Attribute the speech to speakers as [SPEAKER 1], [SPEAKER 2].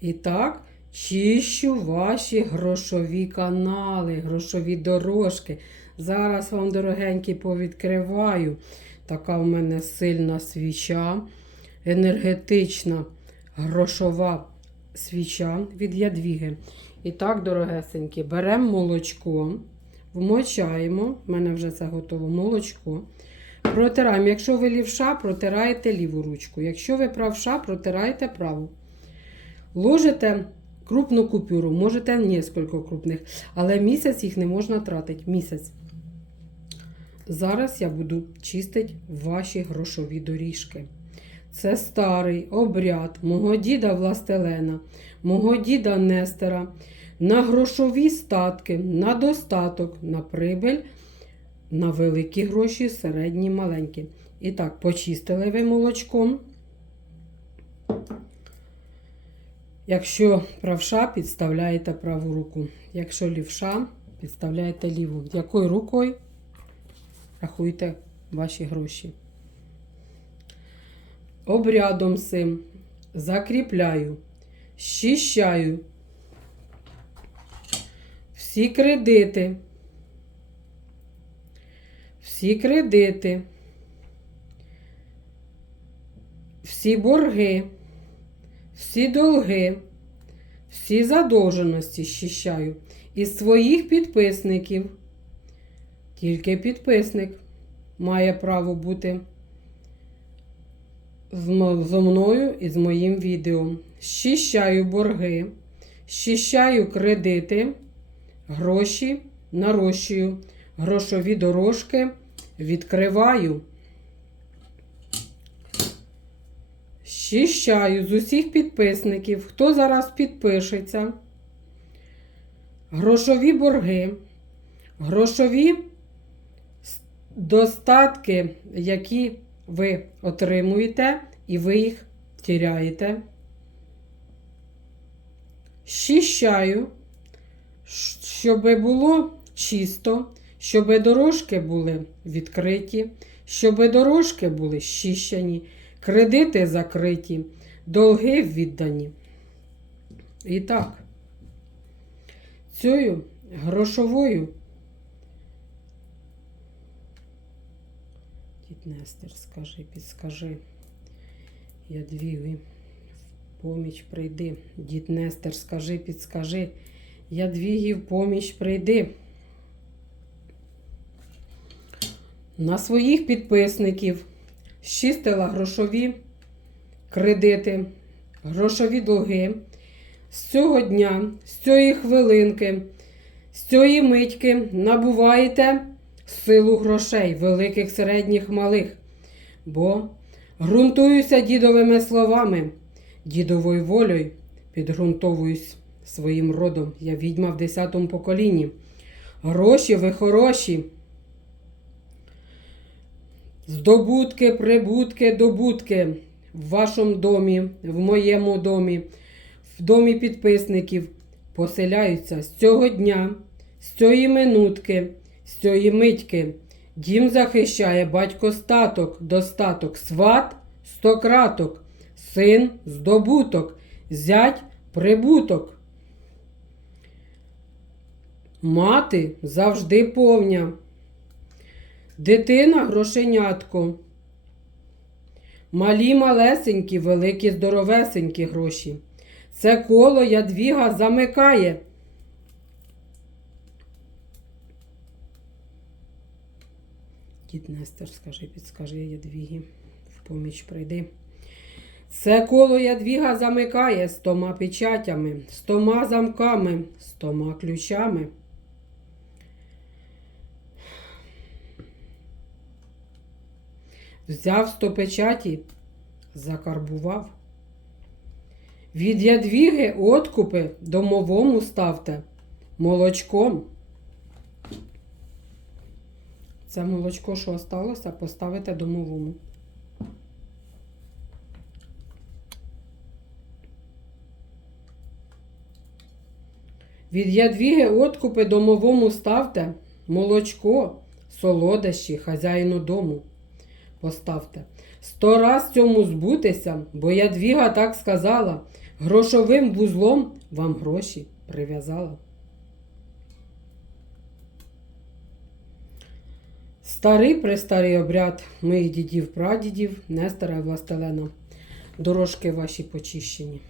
[SPEAKER 1] І так, чищу ваші грошові канали, грошові дорожки. Зараз вам, дорогенькі, повідкриваю. Така в мене сильна свіча, енергетична грошова свіча від ядвіги. І так, дорогесенькі, беремо молочко, вмочаємо. в мене вже це готово молочко. Протираємо. Якщо ви лівша, протираєте ліву ручку. Якщо ви правша, протираєте праву. Ложите крупну купюру, можете несколько крупних, але місяць їх не можна тратити. Місяць. Зараз я буду чистити ваші грошові доріжки. Це старий обряд мого діда Властелена, мого діда Нестера на грошові статки, на достаток, на прибиль, на великі гроші, середні, маленькі. І так, почистили ви молочком. Якщо правша, підставляєте праву руку. Якщо лівша, підставляєте ліву. Якою рукою рахуйте ваші гроші. Обрядом цим закріпляю, щищаю всі кредити, всі кредити, всі борги, всі долги, всі задовженості щищаю із своїх підписників. Тільки підписник має право бути зо мною і з моїм відео. Щищаю борги, щищаю кредити, гроші нарощую, грошові дорожки відкриваю. Щищаю з усіх підписників, хто зараз підпишеться. Грошові борги, грошові достатки, які ви отримуєте, і ви їх тіряєте. Щищаю, щоб було чисто, щоб дорожки були відкриті, щоб дорожки були щищені, кредити закриті, долги віддані. І так, цією грошовою Дід Нестер, скажи, підскажи. Ядвіги, в поміч прийди. Дід Нестер, скажи, підскажи. Ядвіги, в поміч прийди. На своїх підписників щистила грошові кредити, грошові долги. З цього дня, з цієї хвилинки, з цієї митьки набуваєте силу грошей, великих, середніх, малих. Бо ґрунтуюся дідовими словами, дідовою волею підґрунтовуюсь своїм родом. Я відьма в десятому поколінні. Гроші ви хороші. Здобутки, прибутки, добутки в вашому домі, в моєму домі, в домі підписників поселяються з цього дня, з цієї минутки, з цієї митьки. Дім захищає батько статок, достаток, сват стократок, син здобуток, зять прибуток. Мати завжди повня. Дитина грошенятко. Малі малесенькі, великі здоровесенькі гроші. Це коло ядвіга замикає. Дід Нестер, скажи, підскажи ядвіги, в поміч прийди. Це коло ядвіга замикає стома печатями, стома замками, стома ключами. Взяв сто печаті, закарбував. Від ядвіги откупи домовому ставте молочком. Це молочко, що осталося, поставите домовому. Від ядвіги откупи домовому ставте молочко, солодощі, хазяїну дому. Поставте. Сто раз цьому збутися, бо я двіга так сказала. Грошовим вузлом вам гроші прив'язала. Старий престарий обряд моїх дідів, прадідів, Нестора і Властелена. Дорожки ваші почищені.